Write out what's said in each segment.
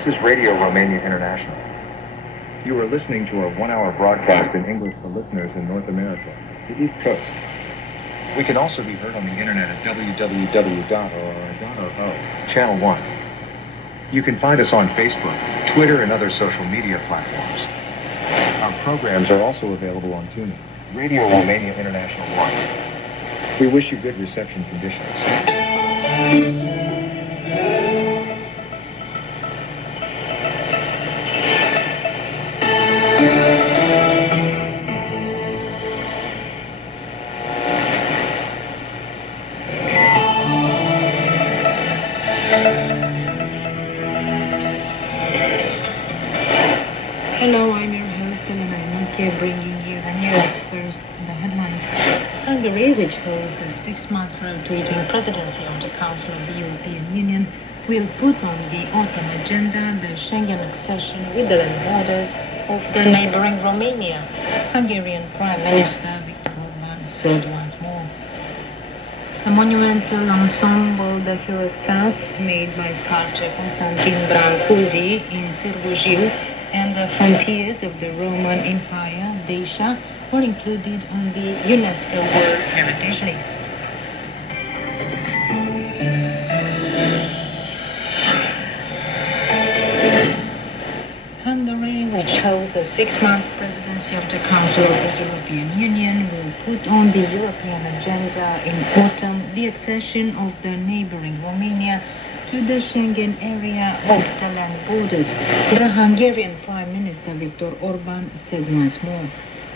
This is Radio Romania International. You are listening to a one-hour broadcast in English for listeners in North America, the East Coast. We can also be heard on the internet at www.ro.ro, Channel 1. You can find us on Facebook, Twitter, and other social media platforms. Our programs are also available on TuneIn. Radio Romania International 1. We wish you good reception conditions. Hello, I'm your host, Elena Inoke, bringing you the news. First, the headlines. Hungary, which holds the 6-month rotating presidency of the Council of the European Union, will put on the autumn agenda the Schengen accession with the land borders of the neighboring Romania. Hungarian Prime Minister Viktor Orban said once more. The monumental ensemble, the Hero's Path, made by sculptor Constantin Brancusi in Târgu Jiu, and the frontiers of the Roman Empire, Dacia, were included on the UNESCO World Heritage List. Hungary, which holds the 6-month presidency of the Council of the European Union, will put on the European agenda in autumn the accession of the neighboring Romania to the Schengen area of the land borders, the Hungarian Prime Minister Viktor Orban said once more.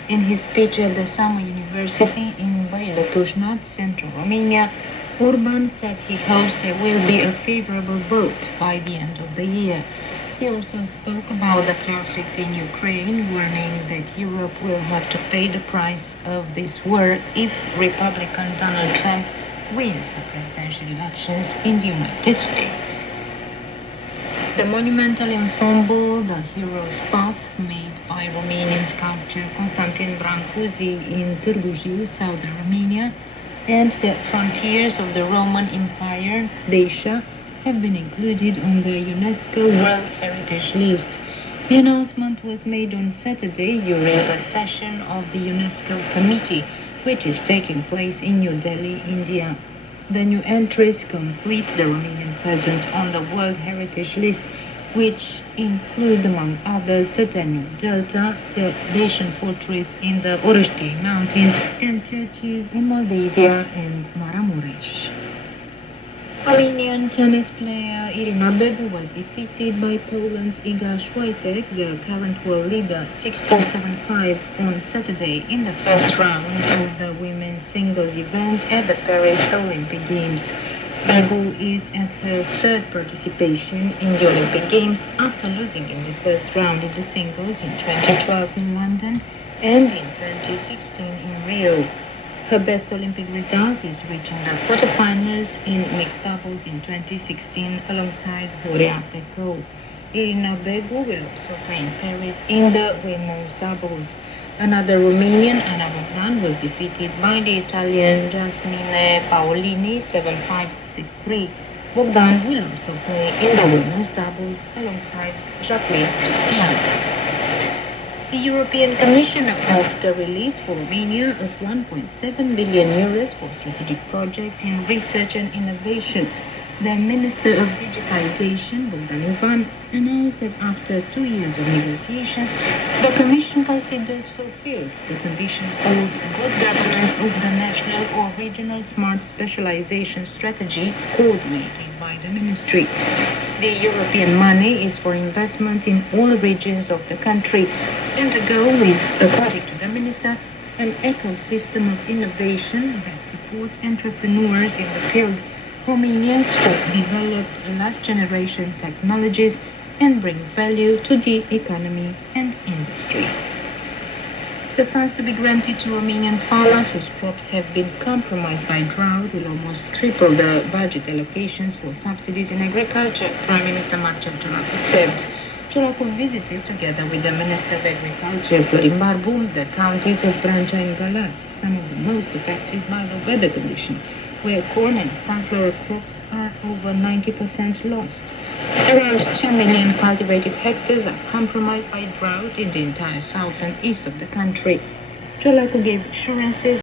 In his speech at the Summer University in Băilești, central Romania, Orban said he hopes there will be a favorable vote by the end of the year. He also spoke about the conflict in Ukraine, warning that Europe will have to pay the price of this war if Republican Donald Trump wins the presidential elections in the United States. The monumental ensemble, the Hero's Path, made by Romanian sculptor Constantin Brancusi in Târgu Jiu, southern Romania, and the frontiers of the Roman Empire, Dacia, have been included on the UNESCO World Heritage List. The announcement was made on Saturday during the session of the UNESCO Committee, which is taking place in New Delhi, India. The new entries complete the Romanian presence on the World Heritage List, which include, among others, the Danube Delta, the Dacian fortress in the Orăștie Mountains, and churches in Moldavia and Maramureș. Armenian tennis player Irina Begu was defeated by Poland's Iga Świątek, the current world leader, 6-7-5 on Saturday in the first round of the women's singles event at the Paris Olympic Games. Begu is at her third participation in the Olympic Games after losing in the first round of the singles in 2012 in London and in 2016 in Rio. Her best Olympic result is reaching the quarterfinals in mixed doubles in 2016 alongside Horia Pecou. Irina Begu will also play in Paris in the women's doubles. Another Romanian, Ana Bogdan, was defeated by the Italian Jasmine Paolini 7-5-6-3. Bogdan will also play in the women's doubles alongside Jacqueline Young. The European Commission approved the release for Romania of 1.7 billion euros for strategic projects in research and innovation. The Minister of Digitalization, Bogdan Ivan, announced that after 2 years of negotiations, the Commission considers fulfilled the condition called good governance of the national or regional smart specialization strategy coordinated by the Ministry. The European money is for investment in all regions of the country, and the goal is, according to the Minister, an ecosystem of innovation that supports entrepreneurs in the field, Romanians who develop last-generation technologies and bring value to the economy and industry. The funds to be granted to Romanian farmers whose crops have been compromised by drought will almost triple the budget allocations for subsidies in agriculture, Prime Minister Marcel Ciolacu said. Ciolacu visited, together with the Minister of Agriculture, Florin Barbu, the counties of Brancea and Galați, some of the most affected by the weather condition, where corn and sunflower crops are over 90% lost. Around 2 million cultivated hectares are compromised by drought in the entire south and east of the country. Cholaku gave assurances